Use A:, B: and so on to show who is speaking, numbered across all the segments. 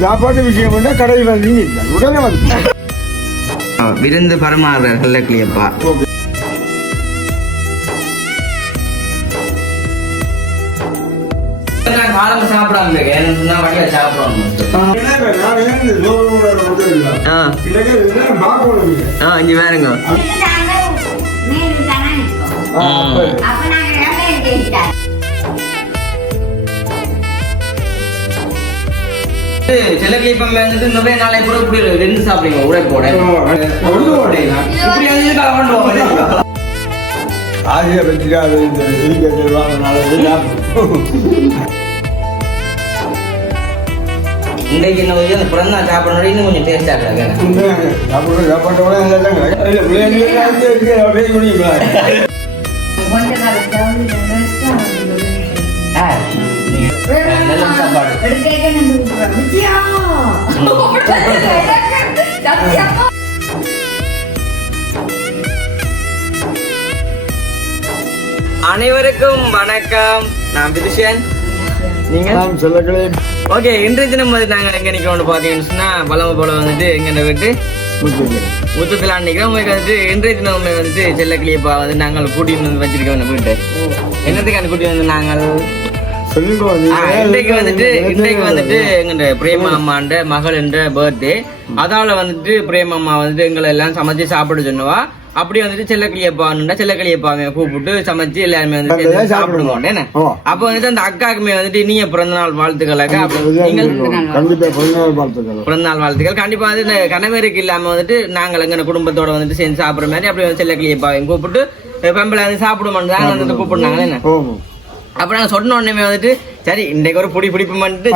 A: சாப்பாட்டு விஷயம் பண்ணா கடையில் வந்து இல்லை உடனே வந்து
B: விருந்து பரமாறுறார் செல்லக்கிளியப்பா நான் காலமா சாப்பிடாம எனக்கு சொன்னா வழியா. ஆ. இங்க வேறுங்க
C: தேய்ச்சிட்டோம்.
B: செல்லக்கிளிப்பம் வந்துட்டு நிறைய நாளை கூட இப்படி விருந்து சாப்பிடுங்க வந்து போவாங்க
A: ஆசியை வச்சுட்டு அது இந்த இதுக்கு சாப்பிடும்
B: இன்றைக்கு கொஞ்சம் அந்த பிறந்தா சாப்பிடணும் இன்னும் கொஞ்சம் டேஸ்டா இருக்காங்க
A: சாப்பிட சாப்பாட்டோட இல்லைங்க வந்து
B: சாப்பாடு? அனைவருக்கும் வணக்கம் நான் பிதுஷன் நீங்க
A: நாம் சொல்லக்களே
B: ஓகே இன்றைய தினம் வந்து நாங்கள் எங்க நிக்கிறோம்னு பாத்தீங்கன்னு சொன்னா பலம போல வந்துட்டு எங்க விட்டு முத்தத்தில் நினைக்கிறோம் உங்களுக்கு வந்துட்டு இன்றைய தினம் உண்மை வந்துட்டு செல்லக்கிளியப்பா வந்து நாங்கள் கூட்டிட்டு வந்து வச்சிருக்கோம் வீட்டை என்னத்துக்கு கூட்டி வந்து நாங்கள் இன்றைக்கு வந்துட்டு இன்றைக்கு வந்துட்டு எங்க பிரேமா அம்மாண்ட மகள் என்ற பர்த்டே அதால வந்துட்டு பிரேமா அம்மா வந்துட்டு எங்களை எல்லாம் சமைச்சு சாப்பிட சொன்னவா. அப்படி வந்துட்டு செல்லக்கிளியப்பான்னுண்டா செல்லக்கிளியப்பாங்க கூப்பிட்டு சமைச்சு எல்லாருமே வந்துட்டு சாப்பிடுவோம். என்ன. அப்ப வந்துட்டு அந்த அக்காக்குமே வந்துட்டு நீங்க பிறந்த நாள்
A: வாழ்த்துக்கள்.
B: பிறந்த நாள் வாழ்த்துக்கள். கண்டிப்பா வந்து இந்த கணவருக்கு இல்லாம வந்துட்டு நாங்கள் எங்க குடும்பத்தோட வந்துட்டு சேர்ந்து சாப்பிடுற மாதிரி அப்படி வந்து செல்லக்கிளியப்பாவையும் கூப்பிட்டு பெம்பளை வந்து சாப்பிடுவோம் தான் வந்துட்டு கூப்பிடுனாங்க என்ன? அப்ப நாங்க சொன்ன உடனே வந்துட்டு சரி இன்றைக்கு ஒரு புடி பிடிப்பு பண்ணிட்டு.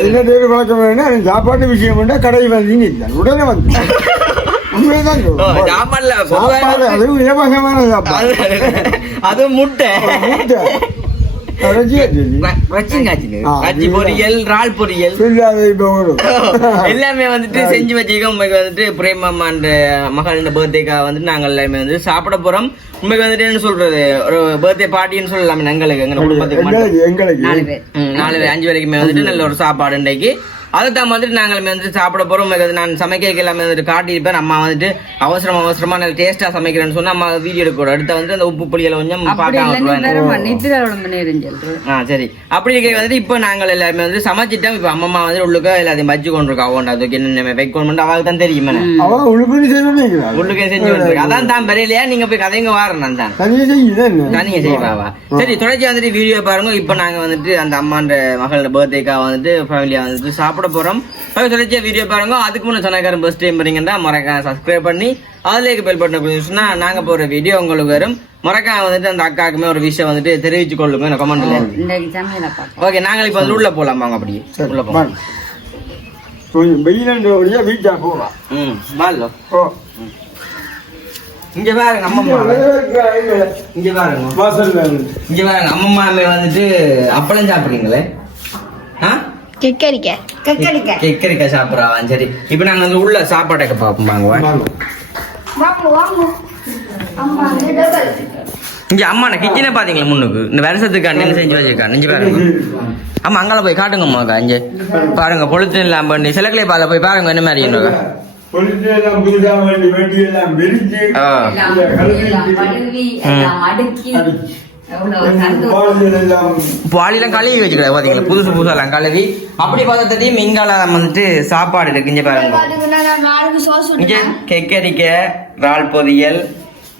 A: என்ன பேர் வழக்கம் வேணும்னா சாப்பாட்டு விஷயம் பண்ணா கடையில் வந்து இல்லை உடனே வந்து. சாப்பாடு அதுவும் இலவசமான சாப்பாடு
B: அது- அது முட்டை.
A: முட்டை.
B: பொரியல் பொரியல். எல்லாமே வந்துட்டு செஞ்சு வச்சிருக்கோம் உங்களுக்கு வந்துட்டு பிரேமம்மா அந்த மகளின் பர்த்டேக்காக வந்துட்டு நாங்கள் எல்லாமே வந்து சாப்பிட போறோம். உங்களுக்கு வந்துட்டு என்ன சொல்றது? ஒரு பர்த்டே பார்ட்டின்னு சொல்லலாம் எங்களுக்கு. எங்க குடும்பத்துக்கு
C: நாலு பேர்,
B: அஞ்சு வரைக்குமே வந்துட்டு நல்ல ஒரு சாப்பாடு இன்றைக்கு. அதை தான் வந்துட்டு நாங்கள் வந்துட்டு சாப்பிட அது நான் சமைக்க எல்லாமே வந்துட்டு காட்டியிருப்பேன். அம்மா வந்துட்டு அவசரம் அவசரமா நல்ல டேஸ்டா சமைக்கிறேன்னு சொன்னா அம்மா வீடியோ எடுக்க அடுத்து வந்து அந்த உப்பு புளியில கொஞ்சம்
D: சொல்றேன்
B: ஆ சரி. அப்படி இருக்க வந்துட்டு இப்போ நாங்கள் எல்லாருமே வந்து சமைச்சிட்டோம். இப்போ அம்மா வந்து உள்ளுக்க எல்லாத்தையும் வச்சு கொண்டு இருக்கா. ஓண்டா அதுக்கு என்ன வைக்கணும் அவளுக்கு தான் தெரியுமே உள்ளுக்கே செஞ்சு கொண்டு அதான் தான் பெரியலையா நீங்க போய் கதைங்க வாரேன் நான் தான்.
A: தனியாக
B: செய்வாவா சரி தொடர்ச்சி வந்துட்டு வீடியோ பாருங்க. இப்போ நாங்க வந்துட்டு அந்த அம்மாண்ட மகளோட பர்த்டேக்காக வந்துட்டு ஃபேமிலியா வந்துட்டு சாப்பிட போறோம். அது தொடர்ச்சியா வீடியோ பாருங்க. அதுக்கு முன்ன சொன்னக்காரன் பஸ் டைம் பண்ணீங்கன்னா மறக்காம சப்ஸ்கிரைப் பண்ணி அதுலேயே பெல் பட்டன் கொடுத்துச்சுன்னா நாங்க போற வீடியோ உங்களுக்கு வரும். மறக்காம வந்துட்டு அந்த அக்காக்குமே ஒரு விஷயம் வந்துட்டு தெரிவிச்சு கொள்ளுங்க கமெண்ட்ல
D: சமையலை பார்க்க
B: ஓகே நாங்கள் இப்போ வந்து உள்ள போலாம். வாங்க அப்படியே. உள்ள போலாம்.
A: வாங்க. கொஞ்சம் வெயிலன்ற வழியா வீட்டா போகலாம்
B: ம் வாங்க.
A: ஓ.
B: இங்க பாருங்க அம்மம்மா இங்க பாருங்க.
A: வாசல்
B: இங்க பாருங்க அம்மம்மா வந்துட்டு அப்பளம் சாப்பிடுறீங்களே? ஆ?
C: கெக்கரிக்க.
B: சரி இப்போ நாங்க வந்து உள்ள சாப்பாட்டுக்கு பார்ப்போம்? வாங்க இங்க அம்மா நான் கிச்சனை பாத்தீங்களா முன்னுக்கு? இந்த வருஷத்துக்கு அண்ணன் செஞ்சு வச்சிருக்கா நெஞ்சு பாருங்க. ஆமா அங்கால போய் காட்டுங்கம்மாக்கா இங்க. பாருங்க பொழுத்து இல்லாம பண்ணி. சிலக்கிலே பாத போய் பாருங்க என்ன மாதிரி என்னக்கா பாலிலாம் கழுவி வச்சுக்கிறா பாத்தீங்களா? புதுசு புதுசாலாம் கழுவி. அப்படி பார்த்ததையும் இங்கால வந்துட்டு சாப்பாடு இருக்கு இங்க பாருங்க. இங்க கெக்கரிக்காய் இறால் பொரியல்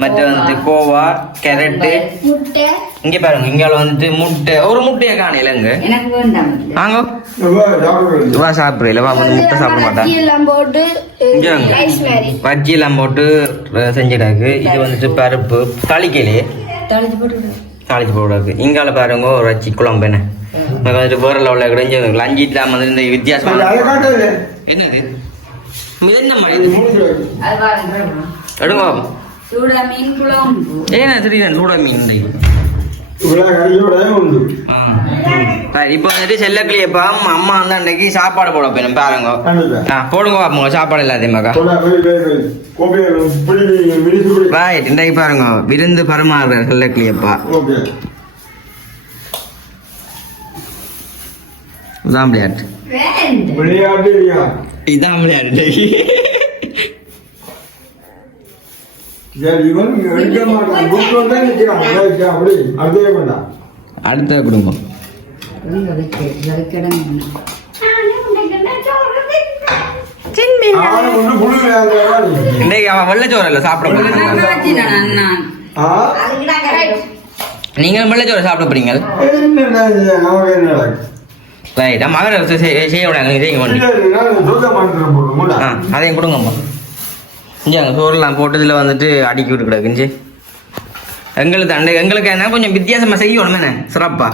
B: மற்ற வந்துட்டு கோவா கேரட்டு.
C: முட்டை.
B: இங்க பாருங்க இங்கால வந்துட்டு முட்டை. ஒரு முட்டையை காணையில இங்க வாங்க.
A: வா, சாப்பிடுறது.
B: வா சாப்பிடுறீல வா வந்து முட்டை சாப்பிட
C: மாதிரி.
B: பஜ்ஜி எல்லாம் போட்டு செஞ்சிடாக்கு. இது வந்துட்டு பருப்பு.
D: போட்டு
B: தாளிச்சு போடாக்கு இங்கால பாருங்க ஒரு வச்சி குழம்பு என்ன? எனக்கு வந்துட்டு வேற லெவலில் கிடைஞ்சு லஞ்சி இல்லாம வந்து இந்த
A: காட்டல.
B: என்னது? இது என்ன மாதிரி இது எடுங்க. பாப்போம்.
D: சூடா மீன் குழம்பு.
B: ஏன்னா சரி சூட மீன். இப்போ வந்துட்டு செல்லக்கிளியப்பா அம்மா வந்து அன்னைக்கு சாப்பாடு போட போயிடும். பாருங்க. ஆ போடுங்க பாப்போங்க சாப்பாடு எல்லாத்தையுமாக்கா
A: போடா, போய், போய், போய். கோபியை பிடி, விரிச்சு பிடி.
B: ரைட் இன்றைக்கு பாருங்க. விருந்து பரமாறுற செல்லக்கிளியப்பா
A: ஓகே.
B: தான் விளையாட்டு.
A: விளையாட்டு
B: இதான் விளையாடு
A: சரி இவன் எடுக்க மாட்டான் புக் வந்து நிற்கிறான் ரைட், அப்படி அப்படியே வேண்டாம்
B: அடுத்த குடும்பம்
A: அவனை கொண்டு புழு விளையாடுறா நீ.
B: இன்னைக்கு அவன் வெள்ளச்சோறு இல்லை சாப்பிட போறீங்க
A: ஆ?
B: நீங்கள் வெள்ளச்சோறு சாப்பிட போறீங்க? ரைட் அவர் செய்ய விடாங்க அதையும் கொடுங்கம்மா. இங்கே சோறுலாம் போட்டதில் வந்துட்டு அடுக்கி விட்டு கிடக்குஞ்சு எங்களுக்கு அண்டை எங்களுக்கு என்ன கொஞ்சம் வித்தியாசமாக செய்யணும் என்ன? சிறப்பா.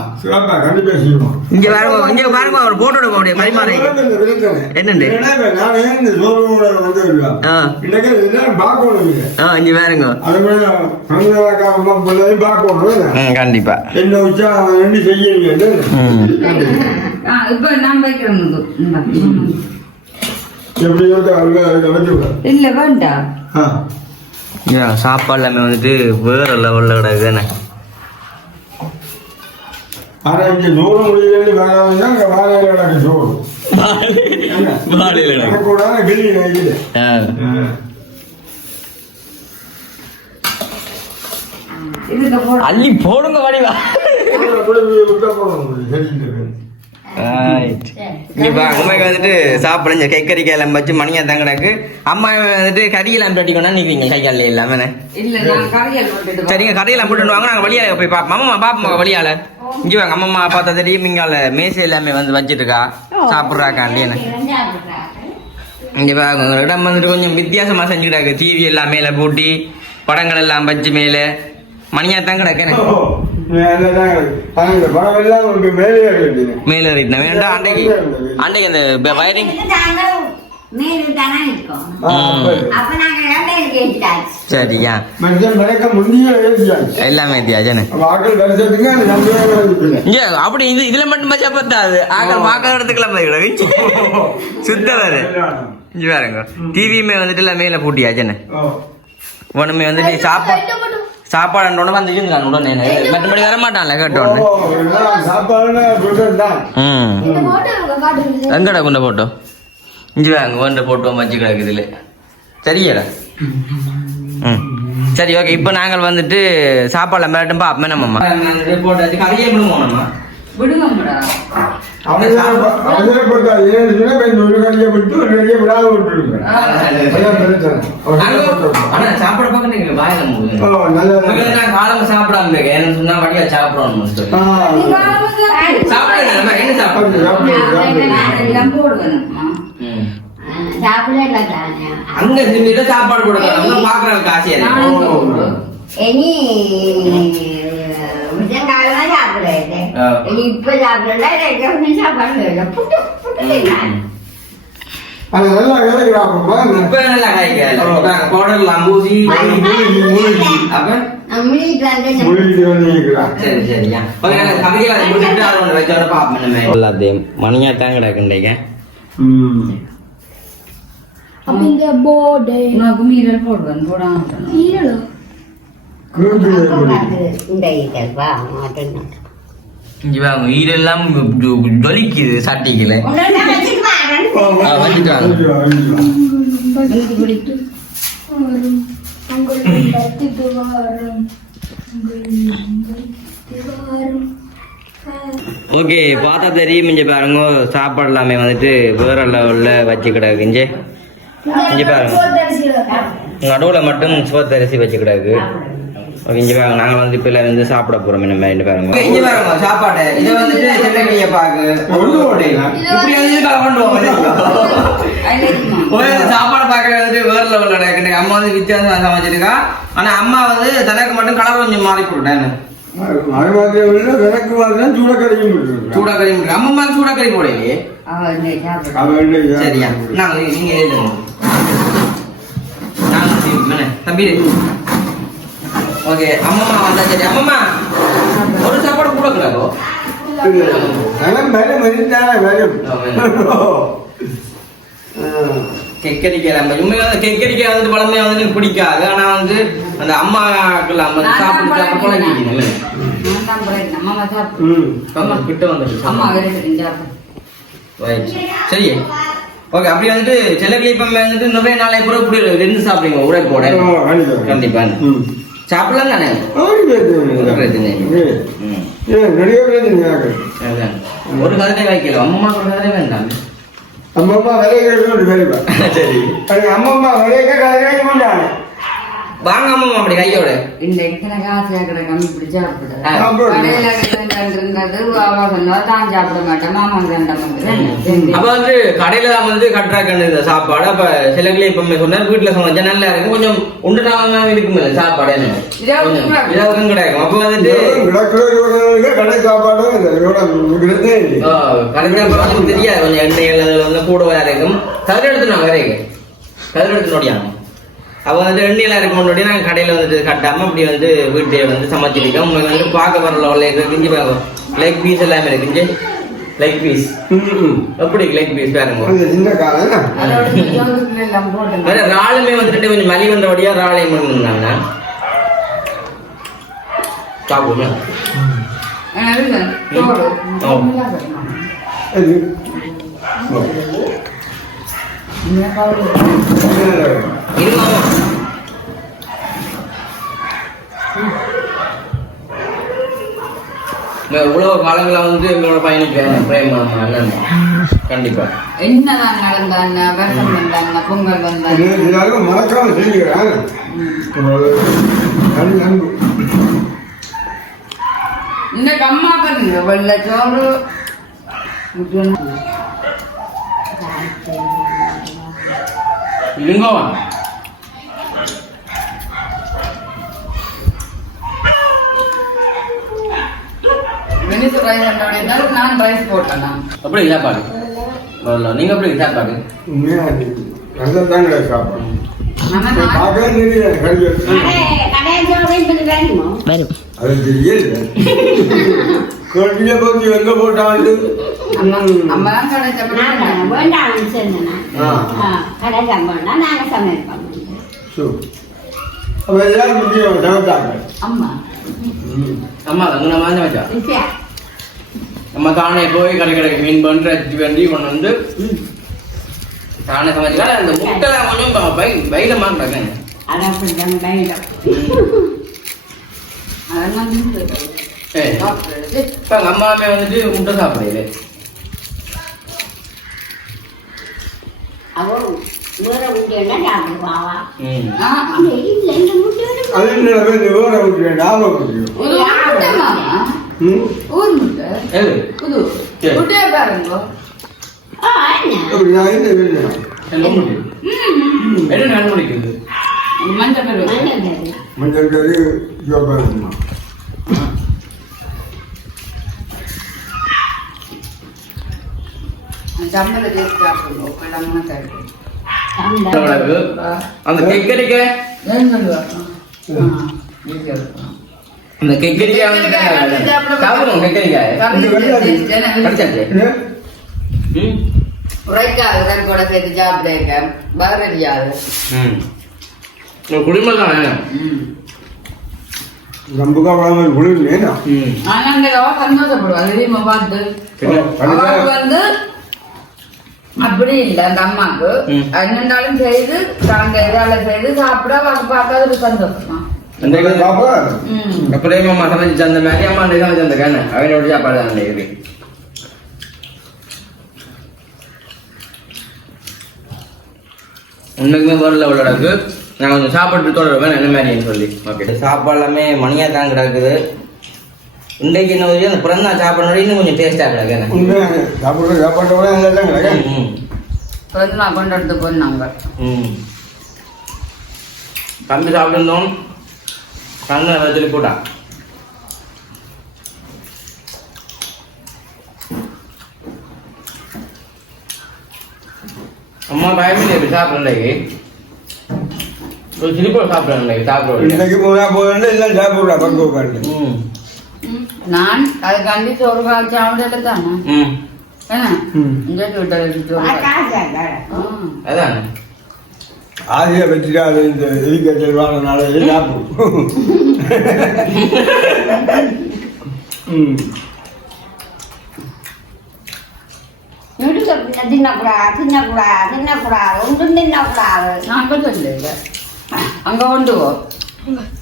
B: இங்கே பாருங்க இங்கே பாருங்க ஒரு போட்டோ எடுக்க முடியும் பரிமாறை. என்னண்டு? இங்கே பாருங்க. கண்டிப்பா.
A: என்ன வச்சா என்ன?
B: ம்.
D: இப்ப நான் வைக்கிறேன் இல்ல வேண்டாம்
B: சாப்பாடு எல்லாமே வந்துட்டு வேறு லெவலில் கிடக்கு என்ன
A: ஆனா இங்க சோறு முடியலன்னு வேணாம்னா அங்க வாழையில கிடக்கு சோறு. என்ன?
B: வாழையில கிடக்கு.
A: எனக்கு கூட கிளி
B: அள்ளி போடுங்க வடிவா
A: அப்படி
B: இப்போ அம்மாக்கு வந்துட்டு சாப்பிடுங்க கைக்கறி எல்லாம் வச்சு மணியா தங்கடக்கு அம்மா வந்துட்டு கறியெல்லாம் பிரட்டிக்கணும் நிற்கிறீங்க கைக்கால இல்லாம
D: இல்ல நான் கறியல் போட்டுட்டு
B: சரிங்க கறியெல்லாம் போட்டு வாங்க. நாங்கள் வழியால போய் பார்ப்போம் அம்மா பாப்போம் வழியால. இங்கே வாங்க அம்மா பார்த்தா தெரியும். இங்கால மேசை எல்லாமே வந்து வச்சிட்டு இருக்கா சாப்பிட்றாக்காண்டின்னு இங்கே பாருங்க இடம் வந்துட்டு கொஞ்சம் வித்தியாசமா செஞ்சுக்கிட்டாங்க டிவி எல்லாம் மேலே பூட்டி படங்கள் எல்லாம் வச்சு மேலே. மணியா தான் கிடக்கு
A: ஓ, நல்லதான் கிடக்கு. ஆனா இந்த படம் எல்லாம் உங்களுக்கு மேலேயே இருக்கு.
B: மேலே இருக்கு. வேண்டாம் அன்றைக்கு அன்றைக்கு அந்த வயரிங் சரியா. எல்லாமே அப்படி இது இதுல மட்டும் பச்சா பத்தாது. ஆக்கள் பார்க்கற இடத்துக்குலாம் சுத்த வேறு இங்க பாருங்க. டிவியுமே வந்துட்டு எல்லாம் மேல பூட்டியாச்சுன்னு. உடனே வந்துட்டு சாப்பாடு சாப்பாடு உடனே வந்து இருந்தான் உடனே மற்றபடி வர மாட்டான்ல கேட்டோன்னு. எங்கடா கொண்ட போட்டோ இஞ்சி வாங்க கொண்ட போட்டோ வச்சு கிடக்கு இதுல சரியாடா? ம். சரி ஓகே இப்போ நாங்கள் வந்துட்டு சாப்பாடுலாம் மிரட்டும் பாப்போம் நம்ம வச்சு கறியே விடுவோம் ஆனா சாப்பிட பார்க்க நீங்க வாயில காலமா சாப்பிடாம ஏன்னு சொன்னா வடிவா சாப்பிடணும் சாப்பிடுங்க என்ன சாப்பிடுங்க அங்க சாப்பாடு கொடுக்கணும். ஆ.
C: இனி இப்ப சாப்பிடல சாப்பாடு. புட்டு புட்டு.
A: அது நல்லா கிடக்குறாப்பா.
B: இப்ப நல்லா. அப்ப? கிடக்குண்டீங்க
D: போடுவேன்
B: வாங்க ஈரெல்லாம் ஜொலிக்குது சட்டிக்குல. ஓகே பார்த்தா தெரியும் இங்க பாருங்க சாப்பாடு எல்லாமே வந்துட்டு வேற லெவல்ல வச்சு கிடக்கு. இங்க இங்க பாருங்க. நடுவுல மட்டும் சிவத்தரிசி வச்சு கிடக்கு. இங்க பாருங்க நாங்க வந்து இப்ப எல்லாம் வந்து சாப்பிட போறோம் நம்ம இங்க பாருங்க இங்க பாருங்க சாப்பாடு. இத வந்துட்டு செல்லக்கடிய பாக்கு.
A: ஒண்ணு ஓடையில.
B: இப்படி வந்து கொண்டு சாப்பாடு பார்க்கறது வந்துட்டு வேற லெவல்ல நடக்குது அம்மா வந்து வித்தியாசம் சமைச்சிருக்கா. ஆனா அம்மா வந்து தனக்கு மட்டும் கலர் கொஞ்சம் மாறி போட்டேன்
A: அது மாதிரி உள்ள விளக்கு மாதிரி சூடக்கரையும் இருக்கு.
B: சூடா கறி போட்டு. அம்மா சூடா கறி போடலையே
D: அவன் சாப்பிடுவேன்
A: அது வந்து
B: சரியா. நாங்க நீங்க நாங்க தம்பி ஓகே அம்மா வந்தா சரி அம்மா ஒரு சாப்பாடு கூட கிடக்கோ
A: அதெல்லாம் வரும், வருந்தானே வரும். ஆ.
B: கெக்கரிக்காய் நம்ம உண்மையாக வந்து கெக்கரிக்காய் வந்துட்டு பழமையா வந்து எனக்கு பிடிக்காது. ஆனா வந்து அந்த அம்மாக்கள் நம்ம சாப்பிட்டு சாப்பிட்டு பழகிக்கணும்
D: நான் தான் போறேன் அம்மா சாப்பிடு
A: ம்.
B: அம்மா. கிட்ட
D: அம்மா.
B: Right. சரி. ஓகே அப்படி வந்துட்டு சில கிளிப்பம் வந்துட்டு நிறைய நாளை பிறகு இப்படி இருந்து சாப்பிடுங்க. உரை போட
A: ஆமா, கண்டிப்பா.
B: கண்டிப்பா.
A: ம்.
B: சாப்பிடலாம் தானே. ஒரு கதை வைக்கல. அம்மா ஒரு கதை வேண்டாம்
A: அம்மா அம்மா விலையை கேட்டு சரிப்பா
B: சரி.
A: அது அம்மா அம்மா விலையை கேட்டு அதை கேட்க மாட்டாங்க
B: வாங்க அம்மா அப்படி கையோட.
D: இந்த இடத்துல காசையா கிடக்காம இப்படி சாப்பிடுறது
B: ஆ.
A: சாப்பிடு.
D: கடையில இருந்தது அவ சொன்னா தான் சாப்பிட மாட்டேன் மாமா வேண்டாம்
B: அப்ப வந்து கடையில தான் வந்து கட்டுறாக்கன்னு இந்த சாப்பாடு. அப்ப சில கிளி இப்ப சொன்னார் வீட்டுல சமைச்சா நல்லா இருக்கும். கொஞ்சம் உண்டு நாம இருக்குமே சாப்பாடு
D: கிடைக்கும்.
B: கிடைக்கும். அப்ப வந்துட்டு
A: கடை இல்லை. இல்லை
B: கரெக்டா நமக்கு தெரியாது. கொஞ்சம் எண்ணெய் வந்து கூட இருக்கும். கதிர் எடுத்து நான் வரைக்கும் கதிர் எடுத்து நோடியாங்க அப்ப வந்து எண்ணெயில இருக்க முன்னாடி நாங்க கடையில வந்துட்டு கட்டாம அப்படி வந்து வீட்டை வந்து சமைச்சிருக்கோம். உங்களுக்கு வந்து பார்க்க வரல உள்ள கிஞ்சி லெக் பீஸ் எல்லாமே இருக்கு இங்கே லெக் பீஸ். எப்படி லெக் பீஸ் பாருங்க. வேற ராளுமே வந்துட்டு கொஞ்சம் மலி வந்தபடியா ராளையும் பண்ணிருந்தாங்க சாப்பிடுங்க
D: சோறு
B: ஓ.
A: அது
D: இந்த கவுரு.
B: இருங்க உழவு காலங்கள வந்து எங்களோட பையனுக்கு பிரேம் அண்ணன். கண்டிப்பா.
D: என்னதான் நடந்தாங்க? வருஷம் வந்தாங்க பொங்கல் வந்தாங்க
A: எல்லாரும் மறக்காம
D: கம்மா பண்ணுங்க வெள்ளை சோறு.
B: லிங்கோவா?
D: வெனிஸ் ரைஸ் இருந்தாலும் நான் ரைஸ் போட்டேன் நான்.
B: எப்படி சாப்பாடு நீங்க எப்படி சாப்பாடு
A: நல்லா சாப்பாடு
D: அம்மா அம்மா
B: அங்கே மாதிரி வச்சா. நம்ம தானே போய் கடை கடைக்கு மீன் பண்ணி அடிச்சு வேண்டி கொண்டு வந்து தானே சமைச்சா அந்த முட்டை கொஞ்சம் ப- பை பையில மாட்டாங்க
D: அதெல்லாம் வந்து
B: ஏய்
D: சாப்பிடுறது.
B: இப்ப எங்க அம்மாவே வந்துட்டு முட்டை சாப்பிடுது ம்.
D: ஆ,
A: அது என்ன பேர்? விவர முக்கியம் ஞாபகம் முக்கியம்
D: புது முட்டை மாமா.
A: ம்
D: ஊர் முட்டை புது. முட்டையை பாருங்க
A: அப்படி நான் என்ன வேணும்
B: என்ன முட்டை என்ன நான் முடிக்குது
D: மஞ்சள் கரு
A: மஞ்சள் கறி
B: அவ்வளவு. அந்த கெக்கரிக்க
D: ஏன்
B: அந்த கெக்கரிக்காய் வந்து சாப்பிடுவோம் கெக்கரிக்காய் படிச்சாச்சு.
D: உரைக்காது உடன் கூட சேர்த்து சாப்பிடுங்க
B: ஒரு குடும்பம் தான்?
D: அவ சந்தோஷப்படுவா தெரியுமா பார்த்து அவளுக்கு வந்து அப்படி இல்ல அந்த அம்மாக்கு செய்து தாங்க இதால செய்து சாப்பிட ஒரு சந்தோஷமா?
B: அந்த இது
A: பாப்பா
D: ம்.
B: அப்படியே அம்மா சமைச்சு அந்த மாதிரி அம்மா சமைச்சு அந்த கேன அவனோட சாப்பாடு தான் இது உன்னைக்குமே வரல உள்ளடக்கு. நான் கொஞ்சம் சாப்பாட்டு தொடருவேன் என்ன மாதிரின்னு சொல்லி. ஓகே சாப்பாடு எல்லாமே மணியா தான் கிடக்குது. இன்றைக்கு என்ன ஒரு அந்த பிறந்தா சாப்பிடணும் இன்னும் கொஞ்சம் டேஸ்டா கிடக்கு.
A: சாப்பிட்ற சாப்பாட்டோட எல்லாம் கிடையாது
B: ம்
D: பிறகு நான் கொண்டாடுத்து போனாங்க.
B: ம். தம்பி சாப்பிட்டுருந்தோம் கண்ணை வச்சுட்டு போட்டா அம்மா பயமில்லை இப்படி சாப்பிட்றேன் ஒரு சிரிப்போட சாப்பிட்றேன் சாப்பிட்றேன்
A: இன்னைக்கு போனா போதும் எல்லாம் சாப்பிட்றா பக்கம் உட்காந்து
B: ம்
D: நான் அதுக்காண்டி சோறு காய்ச்சி அவடல தானே
B: ம்
D: என்ன
A: ம்.
D: இங்கே விட்டு சோறு காய்ச்சி. ஆ.
B: அதான்
A: ஆசையை வச்சுட்டா அது இந்த எரிக்கச்சல் வாங்கினால சாப்பிடும் ம்.
C: நெடுக்க என்ன தின்னக்கூடாது தின்னக்கூடாது தின்னக்கூடாது ஒன்றும் தின்னக்கூடாது
D: நாங்கள் சொல்லல அங்க கொண்டு போ.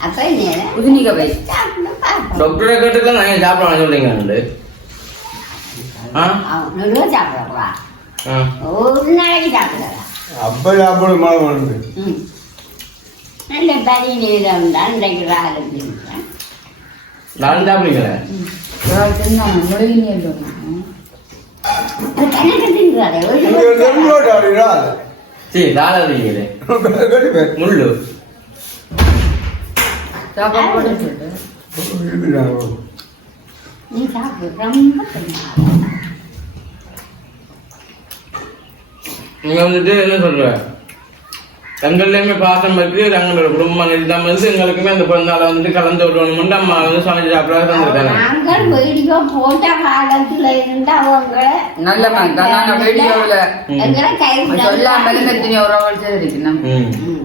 C: அப்ப என்ன
D: புதுனிக்க போய்.
B: டாக்டரை கேட்டு நாங்கள் சாப்பிடலாம் சொல்றீங்க
C: நடுவே சாப்பிடக்கூடாது
B: ஆ
C: ஒரு நாளைக்கு சாப்பிடலாம்
A: அப்ப சாப்பிட மழை வந்து
C: ம். நல்ல பனி நீரம் தான் இன்றைக்கு தின்றேன்
B: நானும் சாப்பிடுங்களே
C: கணக்கு தின்றாரு
B: சரி முள்ளு.
D: சாப்பாடு போட்டு சொல்லு.
C: நீ சாப்பிடு ரொம்ப தின்னாத.
B: நீங்க வந்துட்டு என்ன சொல்ற? எங்கள்லையுமே பாசம் இருக்கு எங்களோட குடும்பம் இல்லாம இருந்து எங்களுக்குமே அந்த பிறந்தால வந்துட்டு கலந்து விடணும் அம்மா வந்து சமைச்சு சாப்பிட தந்துருக்காங்க.
C: நாங்கள் வீடியோ போட்ட காலத்துல இருந்து அவங்க
D: நல்ல மாதிரி வீடியோவில் சொல்லாமல் ஒரு வருஷம் இருக்கு நம்ம
B: ம்
C: ம்.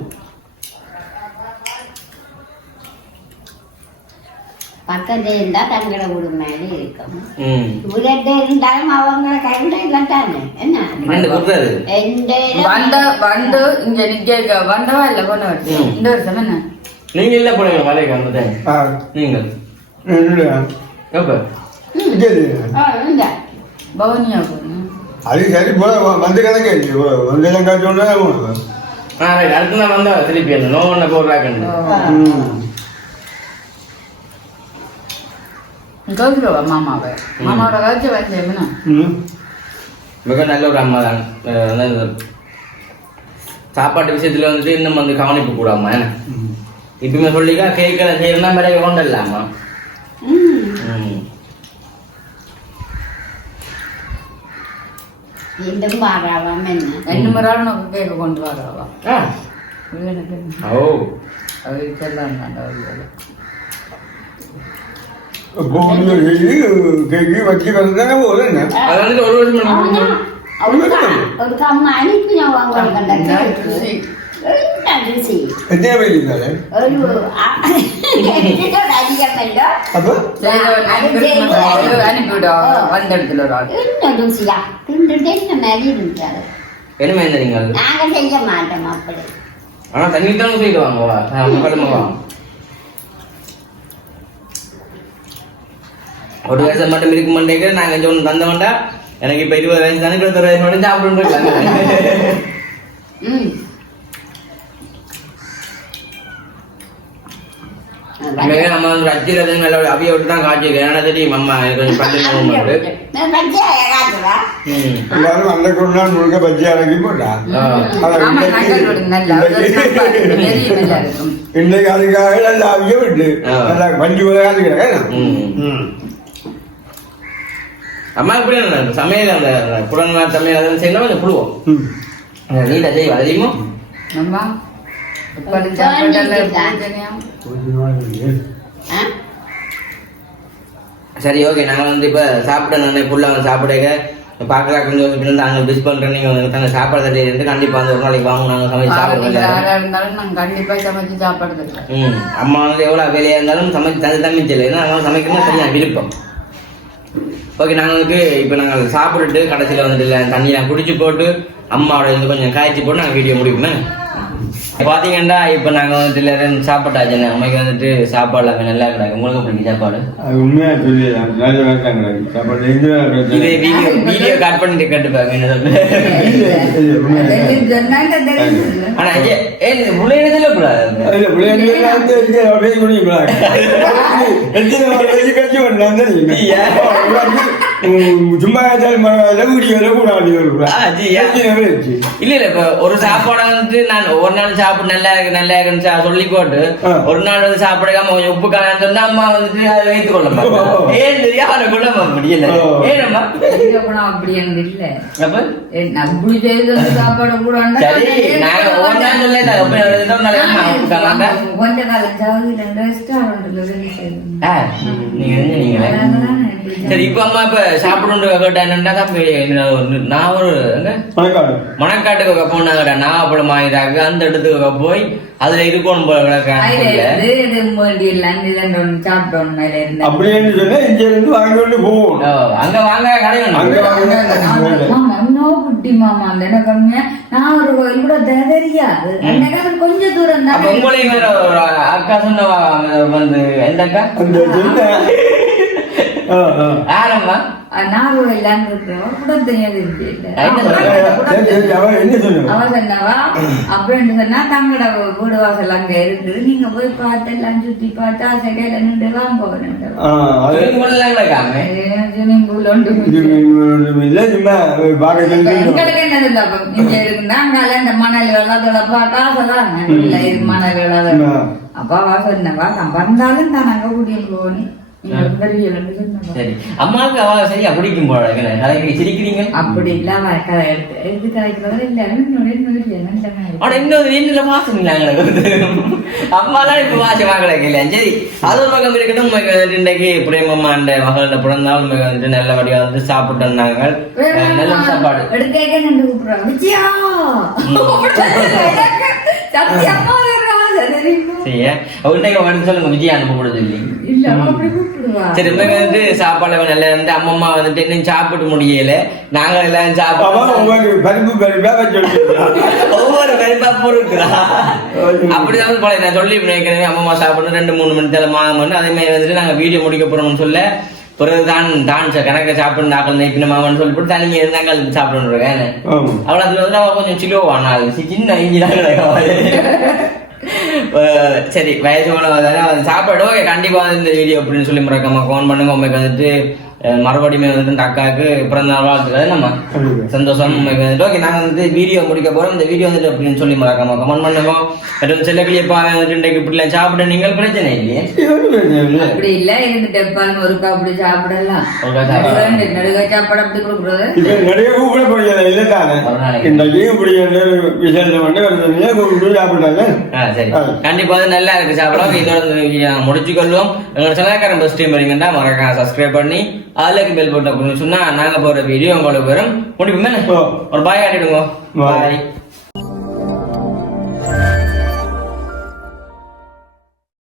C: பக்கத்துல இருந்தா தங்களை வீடு மாதிரி இருக்கும். இவ்வளோ இருந்தாலும் அவங்கள கைவிட இல்லட்டானே. என்ன?
D: வண்ட வண்டு இங்க நிக்க வண்டவா இல்ல போன வருஷம். இந்த வருஷம் என்ன?
B: நீங்க இல்ல போனீங்க மலைக்கு
A: ஆ.
B: நீங்கள்.
A: இல்லையா
B: எப்ப?
A: இங்கே
C: ஆ, இந்த.
D: பவனியா போகணும்
A: அது சரி போல வந்து கணக்கு வந்து காட்சி ஒன்றா
B: அடுத்த நாள் வந்தா திருப்பி அந்த நோ ஒன்ன போடுறாக்கண்டு
D: கௌரவா மாமாவை மாமாவோட காய்ச்சி வந்து என்ன
B: மிக நல்ல ஒரு அம்மா தான். அஹ் அதாவது சாப்பாட்டு விஷயத்துல வந்துட்டு இன்னும் வந்து கவனிப்பு கூடாமா என்ன? இப்பயுமே சொல்லிக்கா கேட்கல செய்யணும்னா மேலே கொண்டு இல்லாமா
C: ம்.
B: ம்.
C: மீண்டும் பாராளாம் என்ன?
D: ரெண்டு ஆள் நமக்கு கேட்க கொண்டு வரவா
B: ஓ.
D: அவர் செல்லாம் தான்
A: கேக்கு வச்சு வந்தாங்க போல என்ன
B: அது வந்துட்டு ஒரு
C: கம்ம அனுப்பி நான் வாங்குவேன் கண்ட
D: என்ன
C: நாங்க செய்ய மாட்டோம் அப்படி
B: ஆனா தண்ணி தான் செய்வாங்க வா கடுமை வா ஒரு வயசு மட்டும் இருக்க மாட்டேங்க நாங்க சொன்ன தந்த வேண்டாம் எனக்கு இப்ப இருபது வயசு தானே இருபத்தொரு வயசு மட்டும் சாப்பிடுன்னு
C: ம்.
B: அங்கே நம்ம வந்து நல்ல அவிய விட்டு தான் காய்ச்சிருக்கேன் ஏன்னா தெரியும் அம்மா கொஞ்சம்
A: எல்லாரும் அந்த கொண்டு முழுக்க பஜ்ஜி போட்டா
D: நாங்கள்
A: இன்னைக்கு அதுக்காக நல்லா அவிய விட்டு
B: ஆ.
A: நல்லா பஞ்சு விளையாடு கிடக்க
B: ம். அம்மா எப்படி அந்த சமையல் அந்த புறநாள் சமையல் அதெல்லாம் செய்யணும் கொஞ்சம் புழுவோம் நீட்டா செய்வா தெரியுமோ
D: நம்ம இப்படி சாப்பாடு எல்லாம் தெரியும்
C: ஆ?
B: சரி ஓகே. நாங்கள் வந்து இப்போ சாப்பிட நான் புள்ள வந்து சாப்பிடுங்க பார்க்கலாம் கொஞ்சம் பின்னாடி நாங்கள் மிஸ் பண்ணுறேன் நீங்கள் வந்து நாங்கள் சாப்பாடு தட்டி இருந்து கண்டிப்பாக வந்து ஒரு நாளைக்கு வாங்க நாங்கள் சமைச்சு சாப்பிடுவோம் எல்லாரும்.
D: யாரா இருந்தாலும் நாங்க கண்டிப்பா சமைச்சு சாப்பாடு தருவோம்
B: ம். அம்மா வந்து எவ்வளோ வேலையாக இருந்தாலும் சமைச்சு தந்து தம்பிச்சல ஏன்னா நாங்கள் சமைக்கணும் சரியாக விருப்பம். ஓகே நாங்கள் வந்து இப்போ நாங்கள் சாப்பிட்டுட்டு கடைசியில் வந்துட்டு இல்லை தண்ணியெலாம் குடிச்சு போட்டு அம்மாவோட இது கொஞ்சம் காய்ச்சி போட்டு நாங்கள் வீடியோ முடிப்போமே. பார்த்தீங்கன்னா இப்போ நாங்கள் வந்துட்டு சாப்பிட்டாச்சு அம்மைக்கு வந்துட்டு சாப்பாடு எல்லாமே நல்லா கிடக்கு. உங்களுக்கு பிடிக்கும் சாப்பாடு?
A: அது உண்மையா கிடக்கு. சாப்பாடு
B: இதே வீடியோ வீடியோ கட் பண்ணிட்டு கட்டுப்பாங்க என்ன சொல்றேன்
D: சொன்னாங்க தெரியுது
B: ஆனா ஏ முளையினதுல கூடாது
A: இல்ல
B: இல்ல இல்ல இப்ப ஒரு சாப்பாடை வந்து நான் ஒரு நாள் சாப்பிட்டு நல்லா இருக்கு நல்லா இருக்குன்னு சா- சொல்லி போட்டு. ஒரு நாள் வந்து சாப்பிடாம கொஞ்சம் உப்பு காரம் சொன்னா அம்மா வந்துட்டு அதை வைத்துக் கொள்ள ஏன் தெரியா அவனை கொள்ள முடியல.
A: ஓ.
B: ஏனம்மா?
D: இதுக்கப்புறம் அப்படி எனக்கு இல்ல
B: அப்ப?
D: ஏ, நான் இப்படி செய்து சாப்பாடு கூட.
B: சரி நாங்க ஒரு நாள்?
D: கொஞ்ச காலம்
B: நீங்க சரி இப்ப அம்மா இப்ப சாப்பிடுன்ற கேட்டா என்னன்னா நான் ஒரு மணக்காட்டுக்கு போனாங்கடா நாகப்பழம் வாங்கிட்டாங்க அந்த இடத்துக்கு போய் அதுல இருக்கணும் போல
D: வேண்டி
A: அப்படின்னு சொன்னா இங்க இருந்து வாங்கி கொண்டு போவோம்.
B: அங்க வாங்க
D: கொஞ்சம் தூரம் தான்
B: அக்கா சொன்னவா வந்து எந்த அக்கா?
A: அந்த சின்ன ஆ, ஆ.
B: யாரம்மா
D: நாகர்கோயிலான்னு இருக்கிறவா கூட தெரியாது.
B: என்ன
A: என்ன?
D: அவ சொன்னவா அப்படின்னு சொன்னா தங்கட வீடு வாசல் அங்க இருக்குது நீங்க போய் பார்த்து எல்லாம் சுத்தி பார்த்து ஆசைக்கையில நின்று
A: தெரிஞ்சு
D: எங்களுக்கு இருக்குன்னா அங்கால இந்த மணல் வெள்ளத்தோட பார்க்க ஆசைதான் மணல் வெள்ளாத
A: ஆ.
D: அப்ப அவ சொன்னவா நான் வந்தாலும் தான் அங்க கூட்டிட்டு போனேன்.
B: சரி. அம்மாவுக்கு அவ சரியா பிடிக்கும் போல இருக்கு. கதைக்கு சிரிக்கிறீங்க?
D: அப்படி இல்ல அவ கதை எடுத்து இது கதைக்கிறதா இல்ல.
B: ஆனா இன்னொரு வீட்டுல மாசம் அம்மா தான் இப்ப மாசம் வாங்கல சரி. அது ஒரு பக்கம் இருக்கட்டும் உங்களுக்கு வந்துட்டு இன்றைக்கு பிரேமம்மா அந்த மகளோட பிறந்தால் உங்களுக்கு வந்துட்டு நல்லபடியா வந்து சாப்பிட்டு வந்தாங்க. நல்ல சாப்பாடு. சரியா அவர்கிட்ட வந்து சொல்லுங்க விஜய் அனுப்பப்படுது இல்லை சரி வந்துட்டு சாப்பாடு நல்லா இருந்து அம்மம்மா வந்துட்டு இன்னும் சாப்பிட்டு முடியல. நாங்க
A: பருப்பு பருப்பா வச்சிருக்கான்.
B: ஒவ்வொரு கருப்பா பொறுக்கிறா. அப்படிதான் வந்து போல நான் சொல்லி நினைக்கிறேன் அம்மா சாப்பிட்டு ரெண்டு மூணு மணி தேவை மாமன் அதே மாதிரி வந்துட்டு நாங்க வீடியோ முடிக்க போறோம்னு சொல்ல பிறகுதான் தான் கணக்க சாப்பிட்டு நாக்கள் நைப்பின மாமன் சொல்லி போட்டு தனிங்க இருந்தாங்க அதுக்கு
A: ஆமா.
B: அவள் அதுல வந்து அவ கொஞ்சம் சிலோவானா அது சின்ன இஞ்சி சரி வயசு தானே சாப்பாடு ஓகே கண்டிப்பா வந்து இந்த வீடியோ அப்படின்னு சொல்லி மறக்காம ஃபோன் பண்ணுங்க. உங்களுக்கு வந்துட்டு மறுபடியும் வந்துட்டு இந்த அக்காவுக்கு பிறந்த நாள் வாழ்த்துக்கள். நம்ம
A: கண்டிப்பா.
B: சந்தோஷம் வந்துட்டு ஓகே நாங்க வந்து வீடியோ முடிக்க போறோம். இந்த வீடியோ வந்துட்டு அப்படின்னு சொல்லி மறக்காம கமெண்ட் பண்ணுங்க மற்றும் சில கிளியப்பா வந்துட்டு இன்றைக்கு இப்படிலாம் சாப்பிட நீங்கள் பிரச்சனை இல்லையே.
D: அப்படி இல்ல இருந்துட்டு எப்பாலும் ஒருக்கா அப்படி சாப்பிடலாம். நடுவே சாப்பாடு அப்படி கொடுக்குறது
A: நிறைய கூட போடுறது இல்லை தானே. இன்றைக்கு இப்படி வந்து விசேஷம் பண்ணி வருது சாப்பிட்டாங்க.
B: சரி.
A: ஆ.
B: கண்டிப்பா அது நல்லா இருக்கு சாப்பிடலாம். இதோட இந்த video நாங்க முடிச்சு கொள்வோம் எங்களோட சொந்தக்காரன் பஸ் டீம் வரீங்கன்னா மறக்காம சப்ஸ்கிரைப் பண்ணி அதுல பெல் பட்டன் அப்படின்னு சொன்னா நாங்க போற வீடியோ உங்களுக்கு வரும். முடிப்புமே
A: ஓ.
B: ஒரு பாய்
A: Bye.
B: பாய்